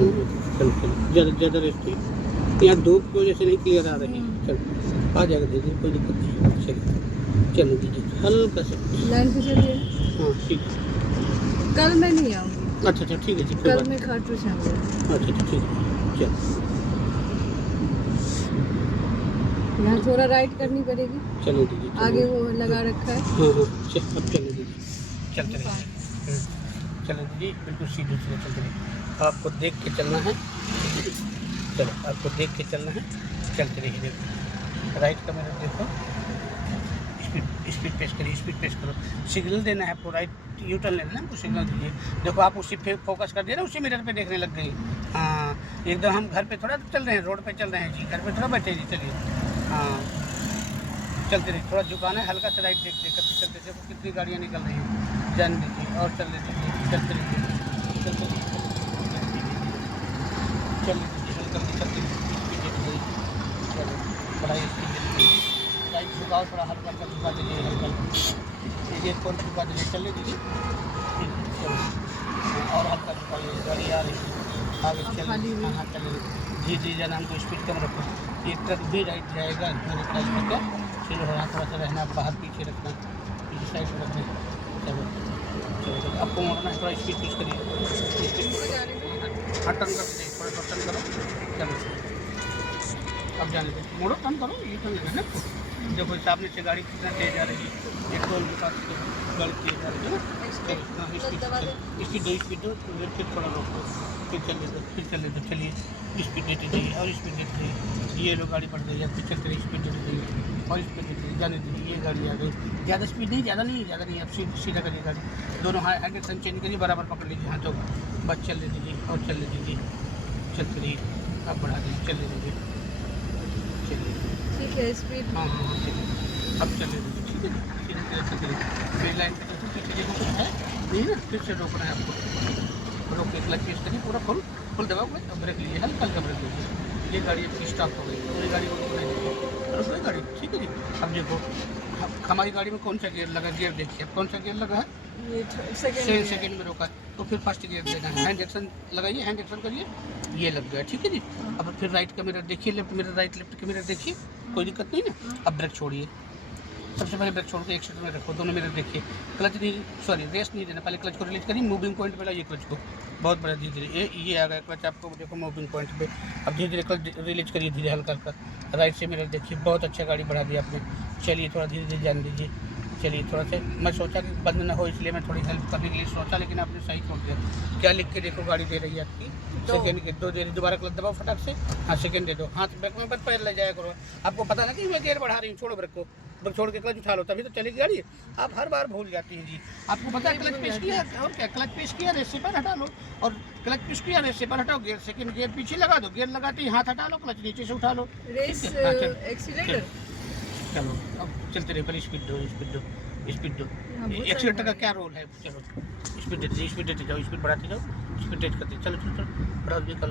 चलो चलो, ज़्यादा रेस्ट नहीं। यहाँ धूप की वजह से नहीं क्लियर आ रही। चलो आ जाएगा दीदी, कोई दिक्कत नहीं। चलो चलो दीजिए हल्का सा। लाइन पे चलिए। हाँ ठीक है। कल मैं नहीं आऊँगी। अच्छा ठीक है जी, कोई कल बात मैं नहीं। खाटू श्याम जाऊँगी। अच्छा ठीक है चलो। यहाँ थोड़ा राइट करनी पड़ेगी। चलो दीदी आगे वो लगा रखा है। हाँ अब चलो दीदी, चलते रहिए। चलो दीदी बिल्कुल सीधे सीधे चलते रहिए। आपको देख के चलना है। चलो आपको देख के चलना है, चलते रहिए। देखो राइट का मिरर देखो, स्पीड पेश करिए, स्पीड पेश करो। सिग्नल देना है आपको, राइट यू टर्न लेना है, हमको सिग्नल दीजिए। देखो आप उसी पे फोकस कर दिए ना, उसी मिरर पे देखने लग गई। हाँ एकदम हम घर पे थोड़ा चल रहे हैं, रोड पे चल रहे हैं जी, घर पे थोड़ा बैठे जी। चलिए हाँ चलते रहिए, थोड़ा झुकाना है, हल्का सा राइट देख देख कर चलते। देखो कितनी गाड़ियाँ निकल रही हैं, जान दीजिए और चल दीजिए, चलते रहिए, चलते रहिए, चल दीजिए हल्का सा, चलते रहिए। चलो बढ़ाइए स्पीड, राइट झुकाओ, थोड़ा हल्का सा झुका दीजिए, हल्का ये कौन झुका दीजिए, चलने दीजिए। चलो और हल्का झुकाइए, गाड़ी आ रही है आगे, चल हाँ चले जी जी। जाना हमको स्पीड कम रखो, ये ट्रक भी राइट जाएगा, मैंने क्लच पकड़ा चलो, हाँ थोड़ा सा रहना, बाहर पीछे रखना, पीछे साइड में रखना। चलो चलो चलो आपको मोड़ना है, थोड़ा स्पीड यूज करिए, हाँ टर्न कर दीजिए, थोड़ा सा टर्न करो। चलो अब जाने दो, मोड़ो टर्न करो, ये टर्न लेना है आपको। देखो सामने से गाड़ी कितना तेज आ रही है, एक टोल के पास गाड़ी तेज आ रही है ना। स्पीड दो, फिर थोड़ा रोको, फिर चलने दो, चलिए स्पीड देते जाइए और स्पीड देते जाइए। ये लोग गाड़ी बढ़ रही है, फिर चलते रहिए, स्पीड देते जाइए और स्पीड देते जाइए, जाने दीजिए। ये गाड़ी आ गई, ज़्यादा स्पीड नहीं, ज़्यादा नहीं, अब सीधा करिए गाड़ी, दोनों हैंड एक्शन चेंज करिए, बराबर पकड़ लीजिए हाथों को, बस चलने दीजिए और चलने दीजिए, चलते रहिए, अब बढ़ा दीजिए, चलने दीजिए, चलिए ठीक है स्पीड। हाँ चलिए अब चलने दीजिए, ठीक है सीधे सीधे चलते रहिए। मेरी लाइन पे देखो पीछे देखो कुछ है नहीं ना, फिर से रोकना है आपको, रोक के क्लच पेश करिए, पूरा फुल दबाओ में, अब ब्रेक लीजिए, हल्का ब्रेक लीजिए। ये गाड़ी आपकी स्टॉप हो गई, पूरी गाड़ी रुक गई गाड़ी, ठीक है जी। अब देखो हमारी गाड़ी में कौन सा गियर लगा, गियर देखिए अब कौन सा गियर लगा है, ये सेकंड में रोका है, तो फिर फर्स्ट गियर देना है, हैंड एक्शन लगाइए, हैंड एक्शन करिए, ये लग गया, ठीक है जी। अब फिर राइट का मिरर देखिए, लेफ्ट मिरर, राइट लेफ्ट का मिरर देखिए, कोई दिक्कत नहीं ना। अब ब्रेक छोड़िए, सबसे पहले ब्रेक छोड़ के एक सेकंड में रखो, दोनों मिरर देखिए, क्लच नहीं, सॉरी रेस्ट नहीं देना, पहले क्लच को रिलीज करिए, मूविंग पॉइंट पे लाइए क्लच को, बहुत बड़ा धीरे धीरे, ये आ गया क्लच आपको, देखो मूविंग पॉइंट पे। अब धीरे धीरे क्लच रिलीज करिए, धीरे हल्का हल्का, राइट से मिरर देखिए, बहुत अच्छा गाड़ी बढ़ा दी आपने। चलिए थोड़ा धीरे धीरे जान दीजिए, चलिए थोड़ा सा, मैं सोचा कि बंद ना हो इसलिए मैं थोड़ी हेल्प करने के लिए सोचा, लेकिन आपने सही छोड़ दिया। क्या लिख के देखो गाड़ी दे रही है आपकी, सेकंड के 2 दे रही, दोबारा क्लच दबाओ फटाक से, हाँ सेकंड दे दो, हाथ ब्रेक में बस पैर ले जाया करो। आपको पता ना कि मैं गियर बढ़ा रही हूँ, छोड़ो ब्रेक को, ब्रेक छोड़ के क्लच उठा लो, तभी तो चलेगी गाड़ी। आप हर बार भूल जाती हैं जी, आपको पता है क्लच पेश किया और क्या, क्लच पेश किया रेस पर हटा लो, और क्लच पेश किया रेस पर हटाओ, गियर सेकंड गियर पीछे लगा दो, गियर लगाते ही हाथ हटा लो, क्लच नीचे से उठा लो, रेस एक्सीलेटर। चलो अब चलते रहे, पहले स्पीड दो, स्पीड दो, स्पीड दो। एक्सीलेटर का क्या रोल है, चलो स्पीड देते जाओ, स्पीड बढ़ाते जाओ, स्पीड तेज करते, चलो चलो चलो, थोड़ा निकल,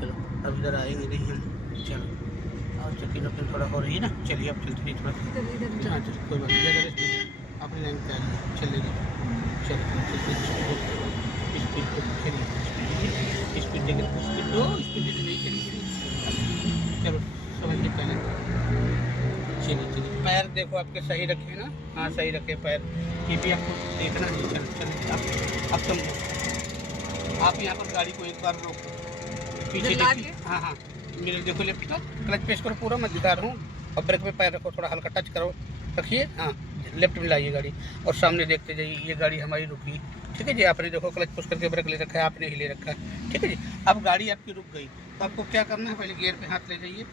चलो अब इधर आएंगे नहीं हम, चलो और चक्की लोग थोड़ा हो रही है ना, चलिए अब चलते रहिए थोड़ा, हाँ चलो कोई बात नहीं, अपनी लाइन पे आइए, चलेगी, चलो स्पीड दो, चलिए स्पीड देकर स्पीड दो, स्पीड देते नहीं, चलिए चलो समझिए पहले, चलिए पैर देखो आपके सही रखे ना, हाँ सही रखे पैर, ये भी आपको देखना नहीं। चलो अब समझो, आप यहाँ पर गाड़ी को एक बार रोको, पीछे देखिए, हाँ मिरर देखो, लेफ्ट का क्लच पेश करो, पूरा मैं दिखा रहा हूँ, और ब्रेक में पैर रखो, थोड़ा हल्का टच करो, रखिए, हाँ लेफ्ट में लाइए गाड़ी, और सामने देखते जाइए, ये गाड़ी हमारी रुकी, ठीक है जी। आपने देखो क्लच पुश करके ब्रेक ले रखा है, आपने ही ले रखा है, ठीक है जी। अब गाड़ी आपकी रुक गई, तो आपको क्या करना है, पहले गियर पे हाथ ले जाइए,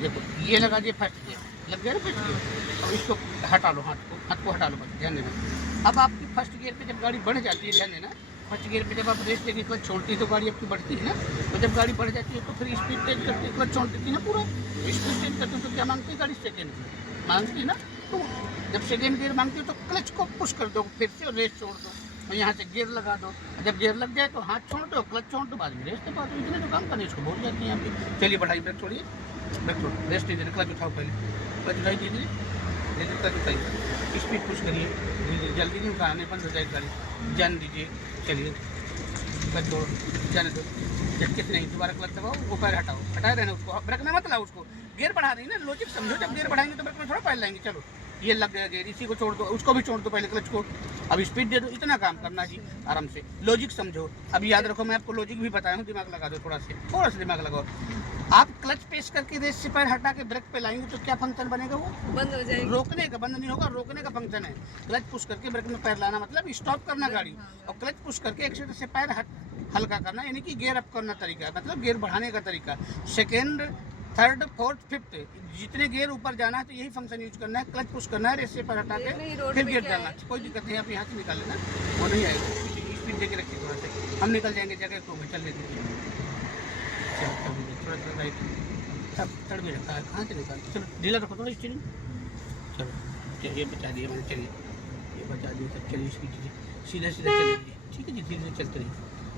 देखो ये लगा दिए फर्स्ट गियर, लग गया ना फर्स्ट गियर, अब इसको हटा लो, हाथ को हटा लो, बस ध्यान देना। अब आपकी फर्स्ट गियर पे जब गाड़ी बढ़ जाती है, ध्यान देना, फर्स्ट गियर पे जब आप रेस देके क्लच छोड़ती है तो गाड़ी आपकी बढ़ती है ना, तो जब गाड़ी बढ़ जाती है तो फिर स्पीड तेज करती है, क्लच छोड़ देती है ना, पूरा स्पीड तेज करती है तो क्या मांगती है गाड़ी, सेकेंड गियर मांगती है ना, तो जब सेकेंड गियर मांगती है तो क्लच को पुश कर दो फिर से, और रेस छोड़ दो, और यहाँ से गियर लगा दो, जब गियर लग जाए तो हाथ छोड़ दो, क्लच छोड़ दो, बाद में रेस के बाद इतने तो काम करने इसको भूल जाती है यहाँ पे। चलिए बढ़ाइए, ब्रेक छोड़िए, ब्रेक छोड़ो, रेस्ट नहीं देना, क्लच उठाओ पहले, क्लच उठाई धीरे धीरे, क्लच उठाइए, स्पीड पुश करिए, धीरे धीरे, जल्दी नहीं उठाने, बंद हो जाए गाड़ी, जान दीजिए, चलिए बस छोड़ो, जाने दो, झटके से नहीं, दोबारा क्लच दबाओ, वो पैर हटाओ, हटाए रहना उसको, ब्रेक में मत लाओ उसको, गियर बढ़ा रही है ना, लॉजिक समझो, जब गियर बढ़ाएंगे तो ब्रेक में थोड़ा पैर लाएंगे, चलो ये लग गया गियर, इसी को छोड़ दो, उसको भी छोड़ दो पहले क्लच को, अब स्पीड दे दो, इतना काम करना जी आराम से, लॉजिक समझो। अब याद रखो मैं आपको लॉजिक भी बताया हूँ, दिमाग लगा दो थोड़ा सा दिमाग लगाओ। आप क्लच पेश करके रेस से पैर हटा के ब्रेक पे लाएंगे तो क्या फंक्शन बनेगा, वो बंद हो जाएगी। रोकने का, बंद नहीं होगा, रोकने का फंक्शन है। क्लच पुश करके ब्रेक में पैर लाना मतलब स्टॉप करना गाड़ी, और क्लच पुश करके एक्सीटर से पैर हल्का करना, यानी कि गियर अप करना तरीका, मतलब गियर बढ़ाने का तरीका। सेकेंड, थर्ड, फोर्थ, फिफ्थ, जितने गियर ऊपर जाना है तो यही फंक्शन यूज करना है, क्लच पुश करना है, रेस से पैर हटा के फिर गियर डालना, कोई दिक्कत नहीं, आप यहाँ से निकाल लेना, वो नहीं आएगी, स्पीड दे के रखिए थोड़ा सा, हम निकल जाएंगे जगह को, चल ले दीजिए, थोड़ा सा राइट, सब चढ़ भी रखा है, कहाँ से निकाल, चलो ढीला रखो थोड़ा स्टीयरिंग, चलो ये बचा दिया मैंने, चलिए ये बचा दिया, सब चलिए इसकी चीज़ें सीधा सीधा चल लीजिए, ठीक है जी, धीरे धीरे चलते रहिए,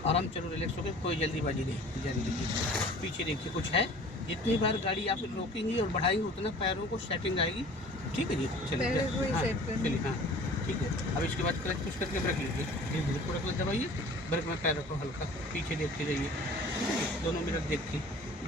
आराम, चलो रिलैक्स हो गए, कोई जल्दीबाजी नहीं, जान लीजिए, पीछे देखिए कुछ है, जितनी बार गाड़ी आप रोकेंगी और बढ़ाएंगे उतना पैरों को सेटिंग आएगी, ठीक है जी, चलिए हाँ चलिए हाँ ठीक है। अब इसके बाद क्लच पुश करके ब्रेक लीजिए, धीरे धीरे पूरा क्लच दबाइए, ब्रेक में पैर रखो हल्का, पीछे देखते रहिए, दोनों मिनट देखिए,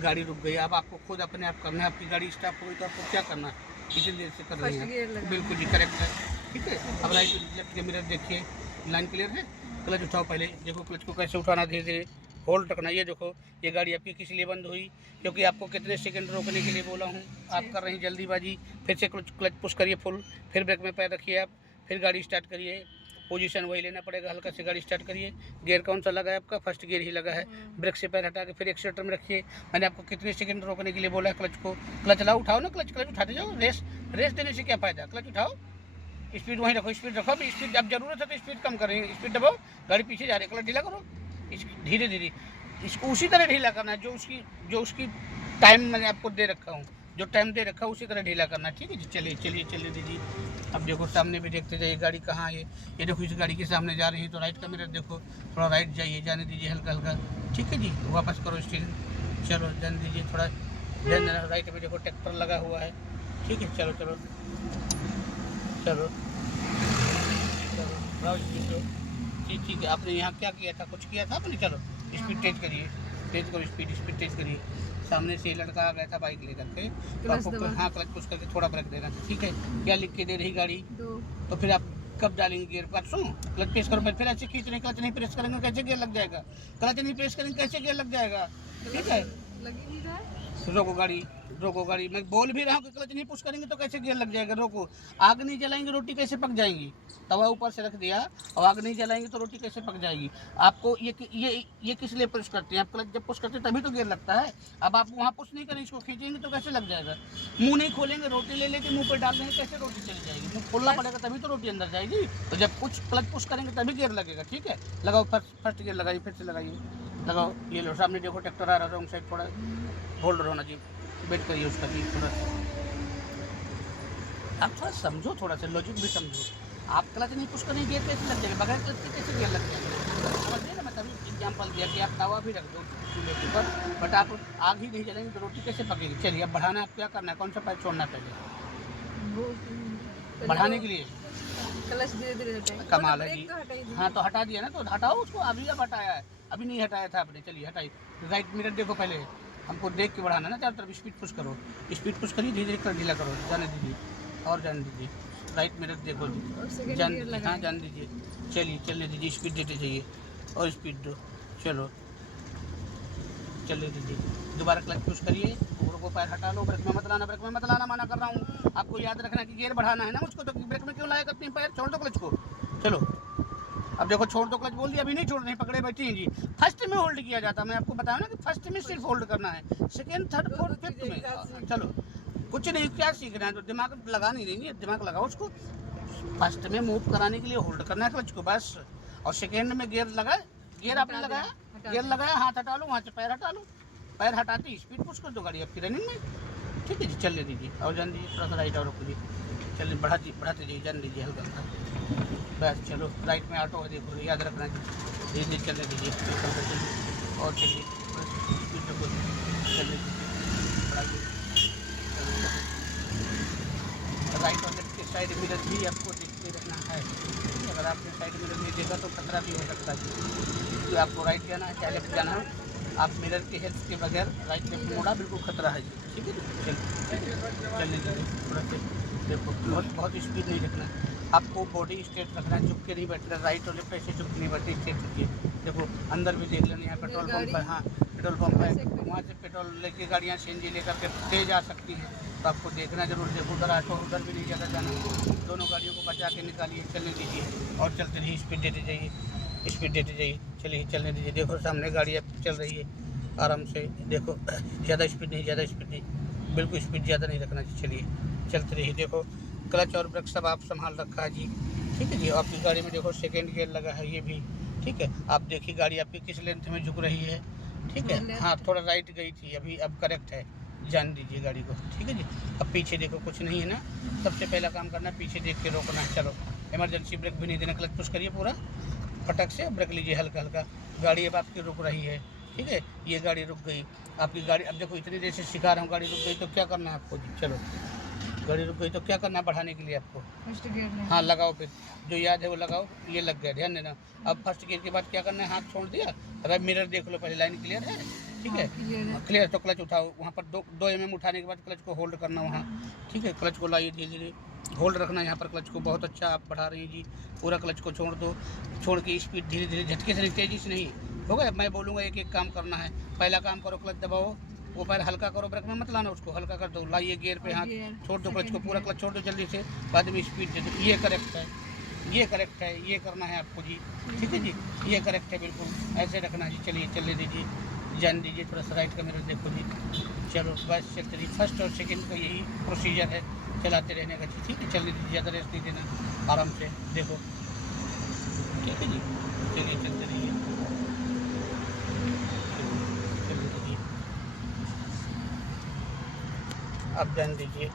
गाड़ी रुक गई, अब आपको खुद अपने आप करना है, आपकी गाड़ी स्टॉप हो गई तो आपको क्या करना है, इतनी देर से कर रही है, बिल्कुल जी करेक्ट है, ठीक है। अब राइट लेफ्ट के मिरर देखिए, लाइन क्लियर है, क्लच उठाओ, पहले देखो क्लच को कैसे उठाना, धीरे धीरे होल्ड रखना, ये देखो ये गाड़ी आपकी किस लिए बंद हुई, क्योंकि आपको कितने सेकंड रोकने के लिए बोला हूँ, आप कर रहे हैं जल्दीबाजी, फिर से क्लच पुश करिए फुल, फिर ब्रेक में पैर रखिए आप, फिर गाड़ी स्टार्ट करिए, पोजीशन वही लेना पड़ेगा, हल्का से गाड़ी स्टार्ट करिए, गियर कौन सा लगा है आपका, फर्स्ट गियर ही लगा है, ब्रेक से पैर हटा के फिर एक्सीलेटर में रखिए, मैंने आपको कितने सेकंड रोकने के लिए बोला है क्लच को, क्लच लाओ, उठाओ ना क्लच, क्लच उठाते जाओ, रेस देने से क्या फ़ायदा, क्लच उठाओ, स्पीड वहीं रखो, स्पीड रखो, अभी स्पीड अब जरूरत है तो स्पीड कम करेंगे, स्पीड दबाओ, गाड़ी पीछे जा रही है, क्लच ढीला करो, धीरे धीरे इसको उसी तरह ढीला करना है जो उसकी टाइम मैंने आपको दे रखा हूँ, जो टाइम दे रखा है उसी तरह ढीला करना है, ठीक है जी, चलिए चलिए चलिए दीजिए। अब देखो सामने भी देखते जाइए गाड़ी कहाँ है, ये देखो इस गाड़ी के सामने जा रही है तो राइट का मिरर देखो, थोड़ा राइट जाइए, जाने दीजिए हल्का हल्का, ठीक है जी, वापस करो स्टीयरिंग, चलो जाने दीजिए, थोड़ा ध्यान देना, राइट में देखो ट्रैक्टर लगा हुआ है, ठीक है, चलो चलो चलो चलो ठीक है। आपने यहाँ क्या किया था, कुछ किया था आपने, चलो स्पीड तेज करिए, तेज करो, स्पीड तेज करिए, सामने से लड़का आ गया था बाइक लेकर के, तो आपको हाँ क्लच पुश करके थोड़ा ब्रेक देना, ठीक है। क्या लिख के दे रही गाड़ी, तो फिर आप कब डालेंगे गियर, परसों क्लच प्रेस करो, फिर ऐसे खींच रहे, क्लच नहीं प्रेस करेंगे कैसे गियर लग जाएगा, क्लच नहीं प्रेस करेंगे कैसे गियर लग जाएगा, ठीक है। रोको गाड़ी, मैं बोल भी रहा हूँ कि क्लच नहीं पुश करेंगे तो कैसे गियर लग जाएगा, रोको, आग नहीं जलाएंगे रोटी कैसे पक जाएंगी, तवा ऊपर से रख दिया और आग नहीं जलाएंगे तो रोटी कैसे पक जाएगी। आपको ये किस लिए पुश करते हैं, आप क्लच जब पुश करते हैं तभी तो गियर लगता है, अब आप वहाँ पुश नहीं करेंगे, इसको खींचेंगे तो कैसे लग जाएगा, मुंह नहीं खोलेंगे, रोटी ले लेके मुंह पर डाल देंगे, कैसे रोटी चली जाएगी, मुंह खोलना पड़ेगा तभी तो रोटी अंदर जाएगी, तो जब कुछ क्लच पुश करेंगे तभी गियर लगेगा, ठीक है। लगाओ फर्स्ट गियर लगाइए, फिर से लगाइए, लगाओ, ये लो सामने देखो ट्रैक्टर आ रहा है रॉन्ग साइड, थोड़ा होल्ड रहो ना जी, वेट करिए उसका भी थोड़ा, आप थोड़ा समझो, थोड़ा सा लॉजिक भी समझो, आप क्लच नहीं पुश करेंगे गियर कैसे लग जाएगा, बगैर क्लच के कैसे गियर लग जाएगा, समझिए ना, मैं तभी एग्जाम्पल दिया कि आप तवा भी रख दो चूल्हे के ऊपर, बट आप आग ही नहीं जलाएंगे तो रोटी कैसे पकेगी। चलिए अब बढ़ाना आप क्या करना है, कौन सा पैर छोड़ना पहले, बढ़ाने के लिए क्लच धीरे धीरे कमाल है जी, हाँ तो हटा दिया ना, तो हटाओ उसको, अभी अब हटाया है, अभी नहीं हटाया था आपने, चलिए हटाइए, राइट मिरर देखो पहले, हमको देख के बढ़ाना ना, चारों तरफ स्पीड पुश करो, स्पीड पुश करिए, धीरे धीरे कर ढीला करो, जाने दीजिए और जाने दीजिए, राइट मिरर देखो जी, हाँ जान दीजिए, चलिए चलने दीजिए, स्पीड देते जाइए और स्पीड दो, चलो चलने दीजिए, दोबारा क्लच पुश करिए, को पैर हटा लो, ब्रेक में मत लाना मना कर रहा हूँ, आपको याद रखना कि गियर बढ़ाना है ना मुझको, तो ब्रेक में क्यों लाएगा अपनी पैर, छोड़ दो क्लच को, चलो अब देखो छोड़ दो क्लच बोल दिया, अभी नहीं छोड़ रहे, पकड़े बैठे हैं जी, फर्स्ट में होल्ड किया जाता, मैं आपको बताया ना कि फर्स्ट में सिर्फ होल्ड करना है, सेकेंड थर्ड फोर्थ फिफ्थ में, चलो कुछ नहीं, क्या सीख रहे हैं, तो दिमाग लगा नहीं देंगे, दिमाग लगाओ उसको, फर्स्ट में मूव कराने के लिए होल्ड करना है क्लच को बस, और सेकेंड में गियर लगा, गियर आपने लगाया, गियर लगाया, हाथ हटा लो, वहाँ से पैर हटा लो, पैर हटाते स्पीड पुश कर दो गाड़ी आपकी रनिंग में, ठीक है जी, चलने दीजिए और जान दीजिए, थोड़ा सा राइट और रोक दीजिए, चलिए बढ़ाते जाइए, जान दीजिए हल्का हल्का, बस चलो राइट में ऑटो है देखो, याद रखना धीरे धीरे चलने दीजिए, और चलिए स्पीड रखो, चलने दीजिए, राइट और लेफ्ट के साइड मिरर भी आपको देखते रहना है। अगर आपने साइड मिरर नहीं देखा तो खतरा भी हो सकता है। तो आपको राइट जाना है, चाहे लेफ्ट जाना है, आप मिरर की हेल्प के बगैर राइट लेफ्ट मोड़ा बिल्कुल खतरा है। ठीक है ना, चलने दीजिए थोड़ा से। देखो बहुत स्पीड नहीं रखना है आपको, बॉडी स्ट्रेट रखना है, झुक के नहीं बैठना, राइट और लेफ्ट ऐसे झुक के नहीं बैठना, स्ट्रेट रखिए। देखो अंदर भी देख लेना, यहाँ पेट्रोल पंप है। हाँ पेट्रोल पंप है, वहाँ से पेट्रोल लेके गाड़ियाँ सीएनजी लेकर के तेज आ सकती हैं, तो आपको देखना जरूर। देखो उधर ऑटो, उधर भी नहीं ज़्यादा जाना, दोनों गाड़ियों को बचा के निकालिए, चलने दीजिए और चलते रहिए, स्पीड देते जाइए, स्पीड देते जाइए, चलिए चलने दीजिए। देखो सामने गाड़ी चल रही है आराम से, देखो ज़्यादा स्पीड नहीं, ज़्यादा स्पीड नहीं, बिल्कुल स्पीड ज़्यादा नहीं रखना चाहिए। चलिए चलते रहिए। देखो क्लच और ब्रेक सब आप संभाल रखा है जी। ठीक है जी, आपकी गाड़ी में देखो सेकेंड गियर लगा है ये भी। ठीक है, आप देखिए गाड़ी आपकी किस लेंथ में झुक रही है। ठीक है, हाँ थोड़ा राइट गई थी अभी, अब करेक्ट है, जान दीजिए गाड़ी को। ठीक है जी, अब पीछे देखो कुछ नहीं है ना, सबसे पहला काम करना है पीछे देख के रोकना है। चलो इमरजेंसी ब्रेक भी नहीं देना, क्लच पुश करिए पूरा, फटक से ब्रेक लीजिए हल्का हल्का। गाड़ी अब आपकी रुक रही है। ठीक है, ये गाड़ी रुक गई आपकी गाड़ी। अब देखो इतनी देर से सिखा रहा हूँ, गाड़ी रुक गई तो क्या करना है आपको जी। चलो गाड़ी रुक गई तो क्या करना है बढ़ाने के लिए आपको। फर्स्ट गियर में हाँ लगाओ, फिर जो याद है वो लगाओ, ये लग गया, ध्यान देना। अब फर्स्ट गियर के बाद क्या करना है, हाथ छोड़ दिया, अब मिरर देख लो पहले, लाइन क्लियर है। ठीक है, क्लियर, तो क्लच उठाओ, वहाँ पर 2 mm उठाने के बाद क्लच को होल्ड करना वहाँ। ठीक है, क्लच को लाइए धीरे धीरे, होल्ड रखना यहाँ पर क्लच को। बहुत अच्छा आप बढ़ा रही हैं जी, पूरा क्लच को छोड़ दो, छोड़ के स्पीड धीरे धीरे, झटके से नहीं, तेजी से नहीं होगा। मैं बोलूँगा एक एक काम करना है। पहला काम करो, क्लच दबाओ, वो पैर हल्का करो, ब्रेक में मत लाना, उसको हल्का कर दो, लाइए गियर पे हाथ, छोड़ दो क्लच को, पूरा क्लच छोड़ दो जल्दी से, बाद में स्पीड दे दो। ये करेक्ट है, ये करेक्ट है, ये करना है आपको जी। ठीक है जी, ये करेक्ट है, बिल्कुल ऐसे रखना जी। चलिए चलने दीजिए, जान दीजिए, थोड़ा सा राइट का मिरर देखो जी। चलो बस चलते रहिए, फर्स्ट और सेकंड का यही प्रोसीजर है चलाते रहने का जी। ठीक है, चलने दीजिए, ज़्यादा रेस्ट नहीं देना, आराम से देखो। ठीक है जी, चलिए चलते रहिए, चलने दीजिए, आप जान दीजिए।